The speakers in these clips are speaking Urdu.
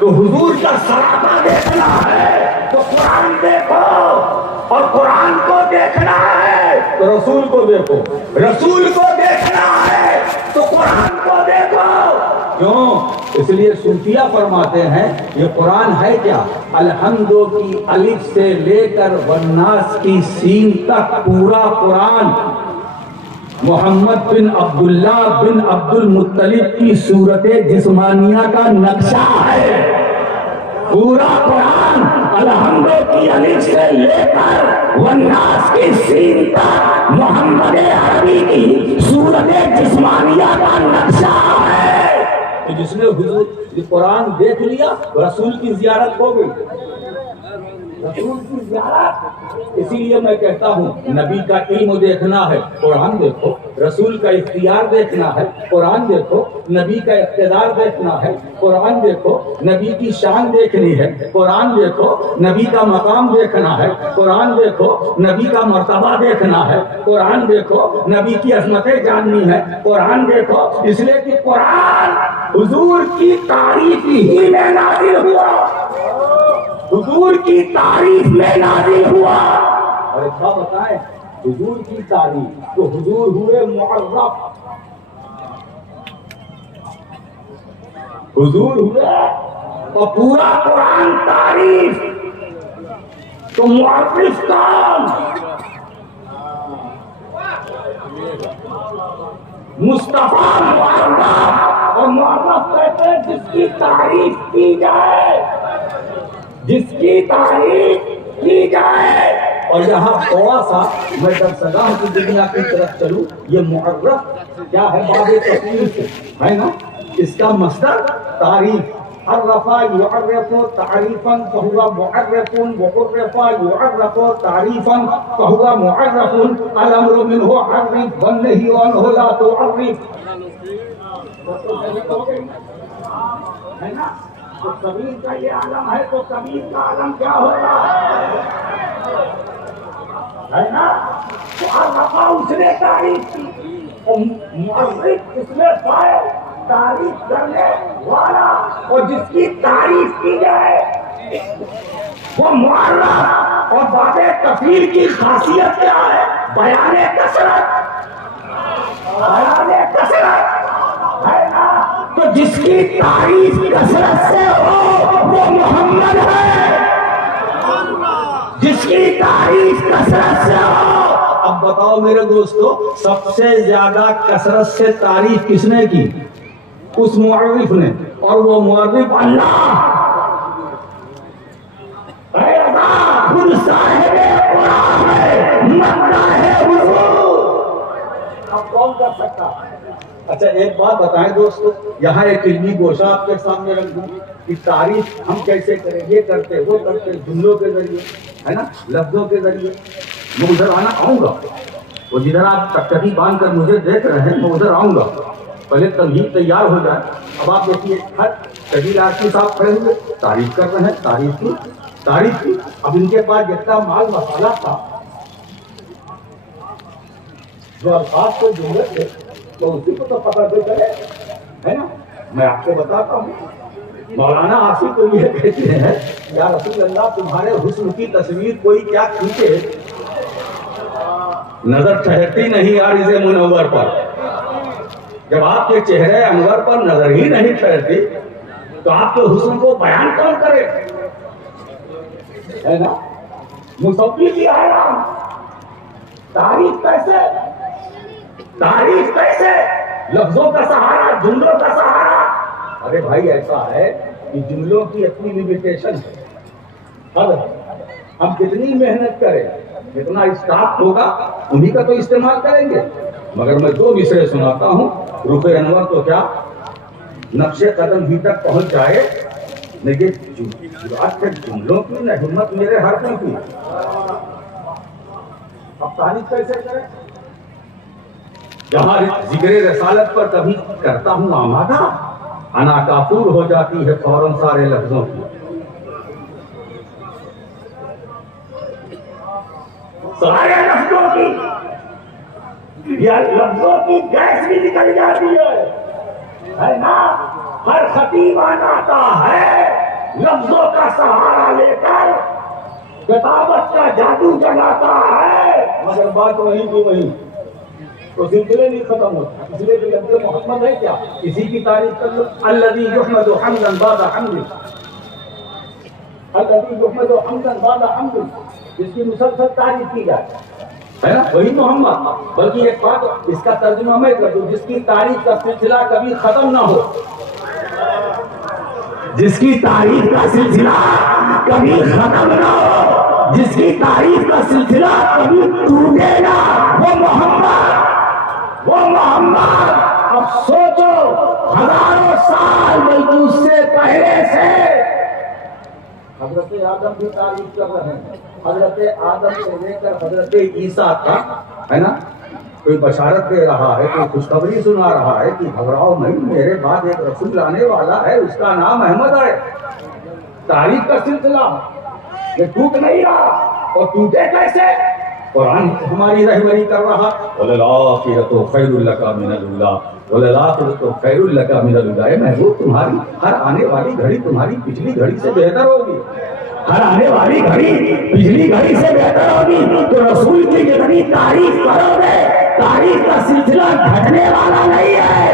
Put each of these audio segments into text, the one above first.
تو حضور کا سراپا دیکھنا ہے تو قرآن دیکھو، اور قرآن کو دیکھنا ہے تو رسول کو دیکھو، رسول کو دیکھنا ہے تو قرآن کو دیکھو۔ کیوں؟ اس لیے صوفیہ فرماتے ہیں یہ قرآن ہے کیا؟ الحمد کی الف سے لے کر والناس کی سین تک پورا قرآن محمد بن عبداللہ بن عبد المطلب کی صورت جسمانیہ کا نقشہ ہے۔ پورا قرآن الحمد کی الف سے لے کر والناس کی سین تک محمد عربی کی صورت جسمانیہ کا نقشہ ہے۔ تو جس نے حضور قرآن دیکھ لیا رسول کی زیارت ہو گئی، رسول کی زیارت۔ اسی لیے میں کہتا ہوں نبی کا علم دیکھنا ہے قرآن دیکھو، رسول کا اختیار دیکھنا ہے قرآن دیکھو، نبی کا اقتدار دیکھنا ہے قرآن دیکھو، نبی کی شان دیکھنی ہے قرآن دیکھو، نبی کا مقام دیکھنا ہے قرآن دیکھو، نبی کا مرتبہ دیکھنا ہے قرآن دیکھو، نبی کی عظمتیں جاننی ہے قرآن دیکھو۔ اس لیے کہ قرآن حضور کی تعریف ہی میں نازل ہوا، حضور کی تعریف میں نازل ہوا۔ اور ایک بات بتائیں، حضور کی تعریف تو حضور ہوئے معرف، حضور ہوئے اور پورا قرآن تعریف تو معرف کام مصطفیٰ معرف، اور معرف کہتے ہیں جس کی تعریف کی جائے، جس کی تعریف کی جائے۔ اور یہاں تھوڑا سا میں درسگاہ کی دنیا کی طرف چلوں، یہ معرف کیا ہے؟ باب تفصیل سے ہے نا، اس کا مصدر تعریف، عرف یعرف تعریفا فهو معرف، وعرف یعرف تعریفا فهو معرف، الامر منه عرف والنهي عنه لا تعرف، ہے نا؟ تو کبیر کا یہ عالم ہے تو کبیر کا عالم کیا ہوگا؟ ہے نا؟ تو عرفہ اس نے تعریف کی، اور معرف اس میں فاعل تعریف کرنے والا، اور جس کی تعریف کی جائے وہ معرف۔ اور باب کفیل کی خاصیت کیا ہے؟ بیان کثرت، بیان کثرت ہے نا؟ تو جس کی تعریف کثرت سے ہو وہ محمد ہے، جس کی تعریف کثرت سے ہو۔ اب بتاؤ میرے دوستو، سب سے زیادہ کثرت سے تعریف کس نے کی؟ اس معرف نے، اور وہ معرف اللہ خود صاحب قرآن ہے، مدعا ہے حضور۔ اب کون کر سکتا؟ اچھا ایک بات بتائیں دوستو، یہاں ایک علمی گوشہ آپ کے سامنے رکھ دوں کہ تعریف ہم کیسے کریں، یہ کرتے وہ کرتے، جملوں کے ذریعے ہے نا، لفظوں کے ذریعے۔ میں ادھر آؤں گا، وہ جدھر آپ ٹکٹکی باندھ کر مجھے دیکھ رہے ہیں میں ادھر آؤں گا، پہلے تمہید تیار ہو جائے۔ اب آپ دیکھیے ہر شبیر آرٹی صاحب کھڑے ہوئے تعریف کر رہے ہیں، تعریف کی تعریف کی۔ اب ان کے پاس جتنا مال مسالہ تھا، جو الفاظ کو جملے تھے، تو اسی کو تو پتہ دے کرے ہے نا۔ میں آپ کو بتاتا ہوں، مولانا عاصف تو یہ کہتے ہیں یا رسول اللہ تمہارے حسن کی تصویر کوئی کیا کھینچے، نظر ٹھہرتی نہیں عارض منور پر۔ جب آپ کے چہرے انور پر نظر ہی نہیں ٹھہرتی تو آپ کے حسن کو بیان کون کرے، ہے نا؟ مصوفی بھی حیران، تعریف کیسے، تعریف کیسے، لفظوں کا سہارا، جملوں کا سہارا۔ ارے بھائی ایسا ہے کہ جملوں کی اپنی لمیٹیشن ہے، اب ہم کتنی محنت کریں، جتنا اسٹاف ہوگا انہی کا تو استعمال کریں گے۔ مگر میں دو مصرے سناتا ہوں، رخ انور تو کیا نقش قدم بھی تک پہنچ جائے، لیکن جملوں کی نہ ہمت میرے حرفوں کی۔ اب تعریف کیسے کریں؟ جہاں ذکر رسالت پر کبھی کرتا ہوں آمادہ، انا کافور ہو جاتی ہے فوراً سارے لفظوں کی۔ سارے لفظوں کی یا لفظوں کی گیس بھی نکل جاتی ہے نا۔ ہر خطیب آتا ہے لفظوں کا سہارا لے کر کتابت کا جادو جگاتا ہے، مگر بات وہیں کی وہیں، تو سلسلے نہیں ختم ہوتا. اس لیے کہ لفظ محمد ہے کیا؟ اسی کی تعریف کر لو. الذی یحمد حمدا بعد حمد، الذی یحمد حمدا بعد حمد، جس کی مسلسل تعریف کی جائے ہے نا، وہی محمد. بلکہ ایک بات اس کا ترجمہ میں کر دوں، جس کی تعریف کا سلسلہ کبھی ختم نہ ہو، جس کی تعریف کا سلسلہ کبھی ختم نہ ہو، جس کی تعریف کا سلسلہ کبھی ٹوٹے نہ، وہ محمد، وہ محمد. اب سوچو ہزاروں سال بلکہ اس سے پہلے سے حضرت آدم بھی تعریف کر رہے ہیں. حضرت آدم سے لے کر حضرت عیسیٰ تک ہے نا، کوئی بشارت دے رہا ہے، کوئی خوشخبری سنا رہا ہے کہ گھبراؤ نہیں، میرے بعد ایک رسول آنے والا ہے، اس کا نام احمد ہے. تعریف کا سلسلہ یہ ٹوٹ نہیں رہا، اور ٹوٹے کیسے؟ قرآن ہماری رہبری کر رہا. وَلَلْآخِرَةُ خَيْرٌ لَكَ مِنَ الْأُولَىٰ، وَلَلْآخِرَةُ خَيْرٌ لَكَ مِنَ الْأُولَىٰ. اے محبوب، تمہاری ہر آنے والی گھڑی تمہاری پچھلی گھڑی سے بہتر ہوگی، ہر آنے والی گھڑی پچھلی گھڑی سے بہتر ہوگی. تو رسول کی جتنی تعریف کرو گے، تعریف کا سلسلہ گھٹنے والا نہیں ہے،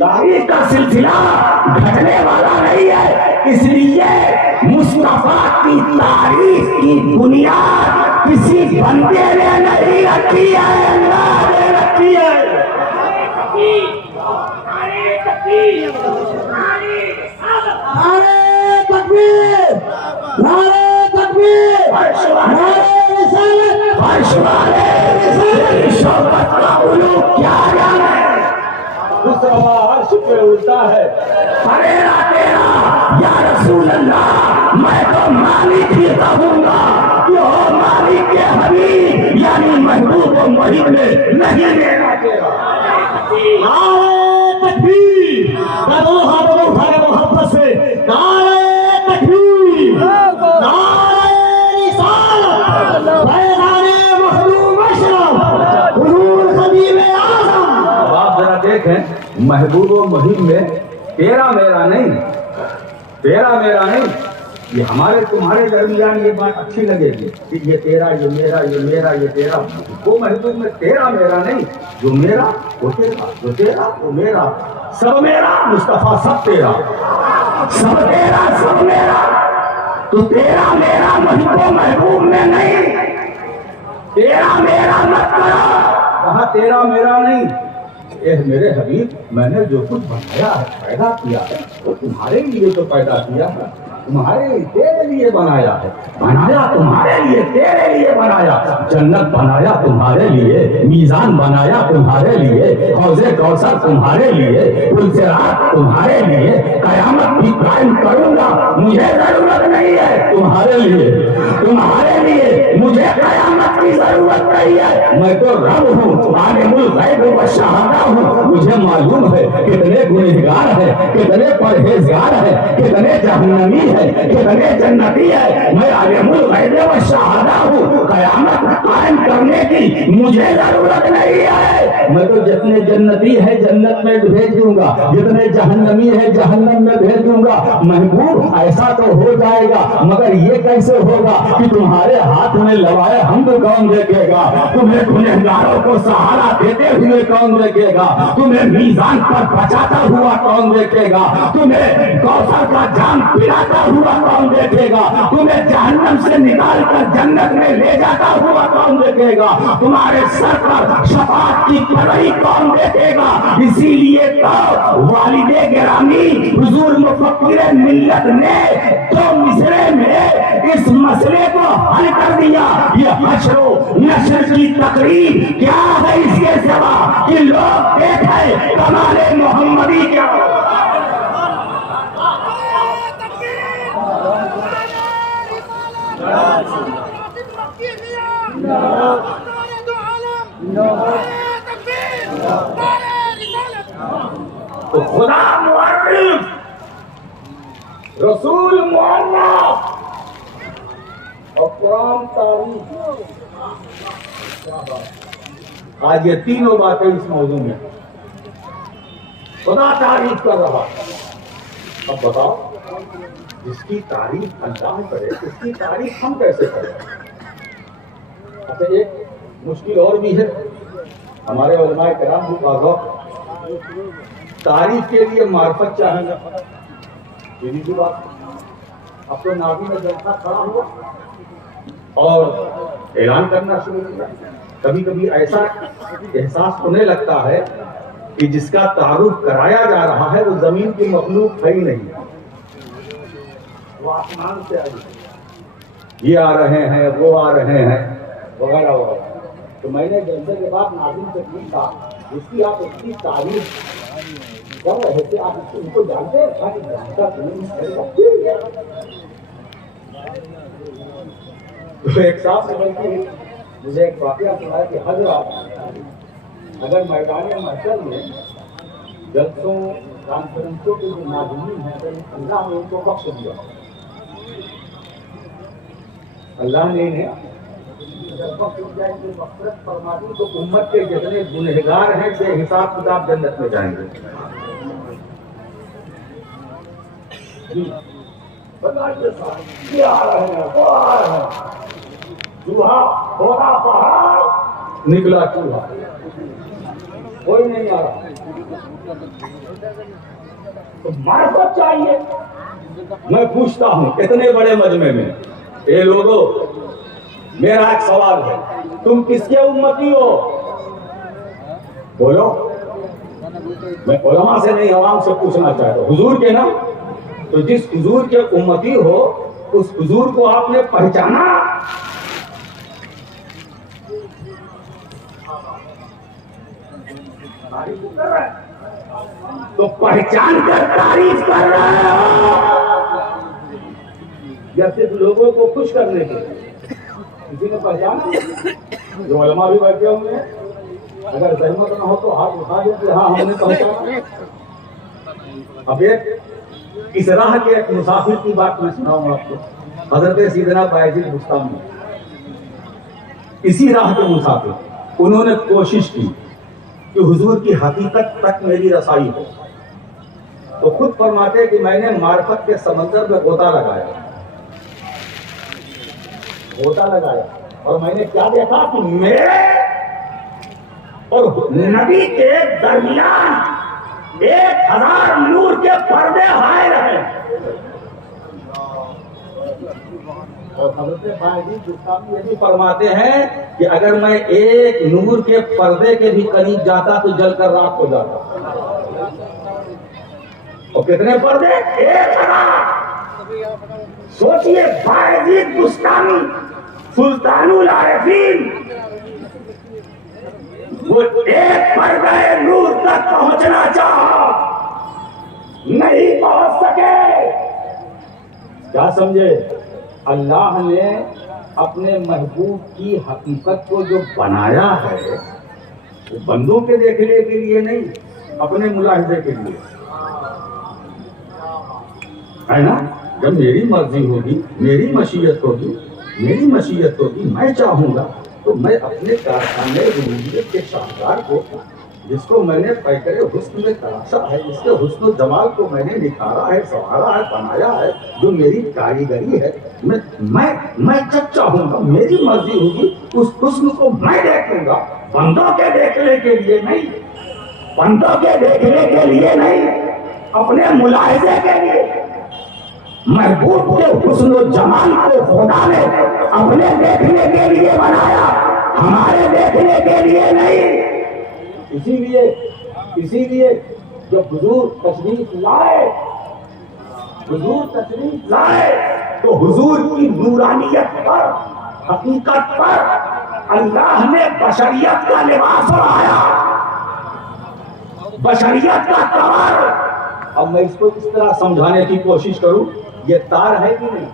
تعریف کا سلسلہ گھٹنے والا نہیں ہے. اس لیے مصطفیٰ کی تعریف کی بنیاد کسی بندے نے نہیں رکھی ہے، اللہ نے رکھی ہے. نعرے تکبیر، نعرے تکبیر، نعرے رسالت، فرش والے شوکت کا علو کیا جانے، دوسرا عرش پہ اڑتا ہے. تیرا تیرا یا رسول اللہ، میں تو مالک ہی کہوں گا، جو مالک کے حبیب یعنی محبوب و محب نے نہیں دینا تیرا. نعرے تکبیر، دونوں ہاتھوں کو اٹھا کے محبت سے نعرے تکبیر، نعرے رسالت، فیضان محبوب اشرف، حضور خدیم اعظم. اب آپ ذرا دیکھیں، محبوب و محب میں تیرا میرا نہیں، تیرا میرا نہیں. یہ ہمارے تمہارے درمیان یہ بات اچھی لگے گی کہ یہ تیرا، یہ میرا، یہ میرا، یہ تیرا. وہ محبوب میں تیرا میرا نہیں، جو میرا وہ تیرا، جو تیرا وہ میرا. سب میرا مصطفیٰ، سب تیرا، سب تیرا، سب میرا. تو تیرا میرا محب و محبوب میں نہیں، تیرا میرا مت کرو. کہا تیرا میرا نہیں. اے میرے حبیب، میں نے جو کچھ بنایا ہے، پیدا کیا ہے، وہ تمہارے لیے تو پیدا کیا ہے، تمہارے تیرے لیے بنایا ہے، بنایا تمہارے لیے، تیرے لیے بنایا. جنت بنایا تمہارے لیے، میزان بنایا تمہارے لیے، حوض کوثر تمہارے لیے، پل صراط تمہارے لیے. قیامت بھی قائم کروں گا، مجھے ضرورت نہیں ہے تمہارے لیے، تمہارے لیے مجھے قیامت کی ضرورت نہیں ہے. میں تو رب ہوں، عالم الغیب و شہادہ ہوں. مجھے معلوم ہے کتنے گنہگار ہیں، کتنے پرہیزگار ہیں، کتنے جہنمی ہیں، کتنے جنتی ہے. میں عالم الغیب و شہادہ ہوں. قیامت قائم کرنے کی مجھے ضرورت نہیں ہے. میں تو جتنے جنتی ہے جنت میں بھیج دوں گا، جتنے جہنمی ہے جہنم میں بھیج دوں گا. محبوب ایسا تو ہو جائے گا، مگر یہ کیسے ہوگا کہ تمہارے ہاتھ میں لوائے حمد کون دیکھے گا؟ تمہیں گنہگاروں کو سہارا دیتے ہوئے کون دیکھے گا؟ تمہیں میزان پر بچاتا ہوا کون دیکھے گا؟ تمہیں کوثر کا جام پلاتا ہوا کون دیکھے گا؟ تمہیں جہنم سے نکال کر جنت میں لے جاتا ہوا کون دیکھے گا؟ تمہارے سر پر شفاعت کی پگڑی کون دیکھے گا؟ اسی لیے تو والد گرامی حضور مفکر ملت نے دو مصرے میں اس مسئلے کو حل کر دیا. یہ حشر و نشر کی تقریب کیا ہے اس کے سوا کہ لوگ دیکھیں کمال محمدی کیا. تو خدا معرف، رسول معرف اور قرآن تعریف. آج یہ تینوں باتیں اس موضوع میں. خدا تعریف کر رہا، اب بتاؤ، جس کی تعریف اللہ کرے اس کی تعریف ہم کیسے کریں؟ اچھا ایک مشکل اور بھی ہے، ہمارے علماء کرام بھی بعض وقت تعریف کے لیے معرفت چاہیں گے. یہ بھی بات اب تو نابی میں جلسہ کھڑا ہوا اور اعلان کرنا شروع کیا. کبھی کبھی ایسا احساس ہونے لگتا ہے کہ جس کا تعارف کرایا جا رہا ہے وہ زمین کی مخلوق ہے ہی نہیں، وہ آسمان سے آئی، یہ آ رہے ہیں وہ آ رہے ہیں وغیرہ وغیرہ. تو میں نے جلسے کے بعد ناظرین سے پوچھا جس کی آپ اس کی تعریف کر رہے تھے، آپ ان کو جانتے ہیں؟ تو ایک صاحب سے بلکہ مجھے ایک واقعہ سنا کہ حضرات اگر میدان محشر میں جلسوں کانفرنسوں کے جو ناظرین ہیں اللہ نے ان کو بخش دیا، اللہ نے انہیں مغفرت فرما دی تو امت کے جتنے گنہگار ہیں بے حساب کتاب جنت میں جائیں گے. چوہا بولا پہاڑ نکلا چوہا، کوئی نہیں آ رہا. تو معرفت چاہیے. میں پوچھتا ہوں اتنے بڑے مجمع میں اے لوگوں، میرا ایک سوال ہے، تم کس کے امتی ہو؟ بولو. میں علماء سے نہیں عوام سے پوچھنا چاہتا ہوں. حضور کے نا؟ تو جس حضور کے امتی ہو اس حضور کو آپ نے پہچانا؟ تو پہچان کر تعریف کر رہے ہو یا صرف لوگوں کو خوش کرنے کے لیے؟ کسی نے پہچانا؟ جو علماء بھی بیٹھے ہوں گے اگر زحمت نہ ہو تو ہاتھ اٹھا دیں کہ ہاں ہم نے پہچانا. اب ایک اس راہ کے ایک مسافر کی بات میں سناؤں آپ کو. حضرت سیدنا بایزید بستامی اسی راہ کے مسافر، انہوں نے کوشش کی کہ حضور کی حقیقت تک میری رسائی ہو. تو خود فرماتے کہ میں نے معرفت کے سمندر میں غوطہ لگایا اور میں نے کیا دیکھا کہ میرے اور نبی کے درمیان 1000 نور کے پردے حائل ہیں. اور حضرت بایزید بستامی یہ بھی فرماتے ہیں کہ اگر میں ایک نور کے پردے کے بھی قریب جاتا تو جل کر راکھ ہو جاتا. اور کتنے پردے؟ 1000. سوچئے بایزید بستامی سلطان العارفین وہ ایک پردہ نور تک پہنچنا چاہا، نہیں پہنچ سکے. کیا سمجھے؟ اللہ نے اپنے محبوب کی حقیقت کو جو بنایا ہے وہ بندوں کے دیکھنے کے لیے نہیں، اپنے ملاحظے کے لیے ہے نا. جب میری مرضی ہوگی، میری مشیت ہوگی، میں چاہوں گا تو میں اپنے کارخانے ربوبیت کے شاہکار کو، جس کو میں نے پیکر حسن میں تراشا ہے، جس کے حسن و جمال کو میں نے نکھارا ہے، سنوارا ہے، بنایا ہے، جو میری کاریگری ہے، میں جب چاہوں گا، میری مرضی ہوگی، اس حسن کو میں دیکھوں گا، بندوں کے دیکھنے کے لیے نہیں، اپنے ملاحظے کے لیے. محبوب کے حسن و جمال کو خدا نے اپنے دیکھنے کے لیے بنایا، ہمارے دیکھنے کے لیے نہیں. اسی لیے جب حضور تشریف لائے تو حضور کی نورانیت پر، حقیقت پر اللہ نے بشریت کا لباس اڑایا، بشریت کا کمر. اب میں اس کو اس طرح سمجھانے کی کوشش کروں، یہ تار ہے کہ نہیں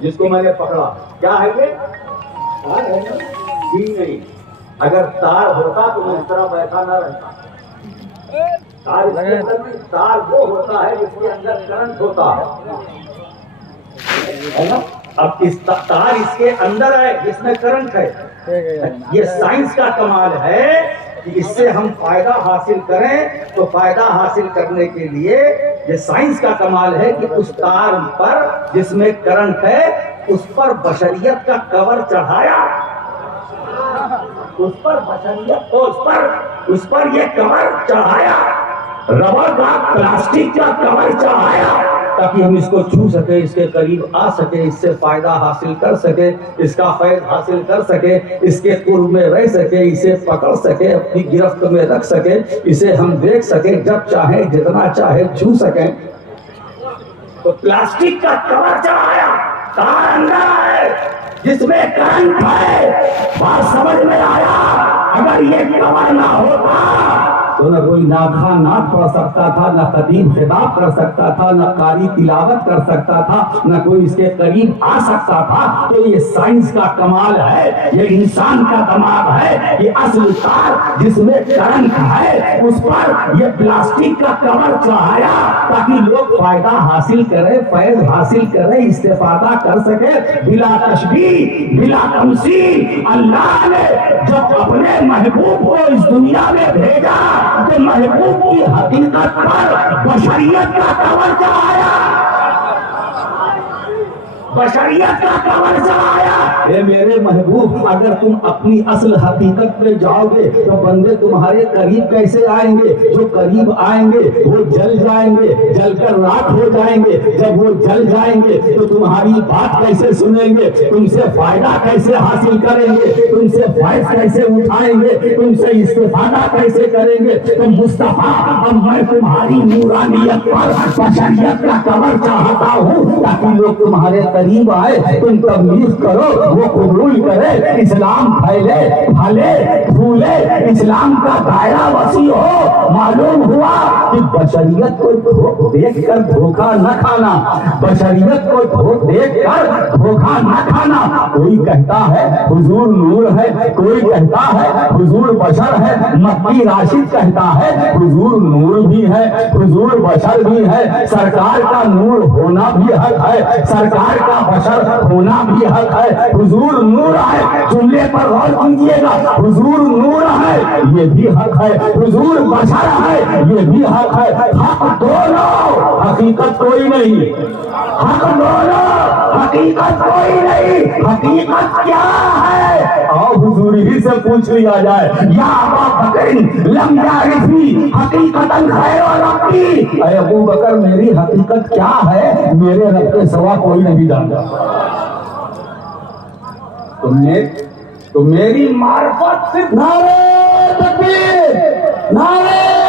جس کو میں نے پکڑا؟ کیا ہے یہ؟ تار ہے نا؟ جی نہیں. اگر تار ہوتا تو میں اس طرح بیٹھا نہ رہتا. تار اس کے اندر نہیں، تار وہ ہوتا ہے جس کے اندر کرنٹ ہوتا ہے نا. اب اس تار اس کے اندر ہے جس میں کرنٹ ہے. یہ سائنس کا کمال ہے کہ اس سے ہم فائدہ حاصل کریں تو فائدہ حاصل کرنے کے لیے یہ سائنس کا کمال ہے کہ اس تار پر جس میں کرنٹ ہے اس پر بشریت کا کور چڑھایا، اس پر بشریت کو اس پر یہ کور چڑھایا، ربڑ کا پلاسٹک کا کور چڑھایا تاکہ ہم اس کو چھو سکے، اس کے قریب آ سکے، اس سے فائدہ حاصل کر سکے، اس کا فیض حاصل کر سکے، اس کے قرب میں رہ سکے، اسے پکڑ سکے، اپنی گرفت میں رکھ سکے، اسے ہم دیکھ سکیں، جب چاہے جتنا چاہے چھو سکیں۔ تو پلاسٹک کا کور چڑھایا، تار اندر ہے جس میں کرنٹ ہے۔ بات سمجھ میں آیا؟ اگر یہ کور نہ ہوتا تو نہ کوئی ناخواں نعت پڑھ سکتا تھا، نہ خطیب خطاب کر سکتا تھا، نہ قاری تلاوت کر سکتا تھا، نہ کوئی اس کے قریب آ سکتا تھا۔ تو یہ سائنس کا کمال ہے، یہ انسان کا دماغ ہے کہ اصل تار جس میں کرنٹ ہے اس پر یہ پلاسٹک کا کور چڑھایا تاکہ لوگ فائدہ حاصل کریں، فیض حاصل کریں، استفادہ کر سکے بلا تشبیہ بلا تمثیل۔ اللہ نے جب اپنے محبوب کو اس دنیا میں بھیجا تو محبوب کی حقیقت پر بشریت کا کور چڑھایا، بشریت کا کور چڑھایا۔ اے میرے محبوب، اگر تم اپنی اصل حقیقت پہ جاؤ گے تو بندے تمہارے قریب کیسے آئیں گے؟ جو قریب آئیں گے وہ جل جائیں گے، جل کر راکھ ہو جائیں گے۔ جب وہ جل جائیں گے تو تمہاری بات کیسے سنیں گے؟ تم سے فائدہ کیسے حاصل کریں گے؟ تم سے فائز کیسے اٹھائیں گے؟ تم سے استفادہ کیسے کریں گے؟ تو مصطفیٰ، اب میں تمہاری نورانیت پر بشریت کا کور چڑھاتا ہوں تاکہ لوگ تمہارے قریب آئے، تم تبلیغ کرو، وہ قبول کرے، اسلام پھیلے پھلے پھولے، اسلام کا دائرہ وسیع ہو۔ معلوم ہوا کہ بشریت کو دیکھ کر دھوکہ نہ کھانا، بشریت کو دیکھ کر دھوکہ نہ کھانا۔ کوئی کہتا ہے حضور نور ہے، کوئی کہتا ہے حضور بشر ہے، مکی راشد کہتا ہے حضور نور بھی ہے، حضور بشر بھی ہے، سرکار کا نور ہونا بھی حق ہے، سرکار کا بشر ہونا بھی حق ہے۔ حضور نور ہے، جملے پر غور کیجیے گا، حضور نور ہے یہ بھی حق ہے، حضور بشر ہے یہ بھی حق ہے۔ حق دونوں، حقیقت کوئی نہیں، حق دونوں، حقیقت کوئی نہیں۔ حقیقت کیا ہے؟ آؤ حضور ہی سے پوچھ لیا جائے، یا ابا بکر لم یعرفی حقیقتا خیر ربی، اے ابو بکر میری حقیقت کیا ہے میرے رب کے سوا کوئی نہیں جانتا۔ تو میری معرفت صرف نعرہ تکبیر، نعرہ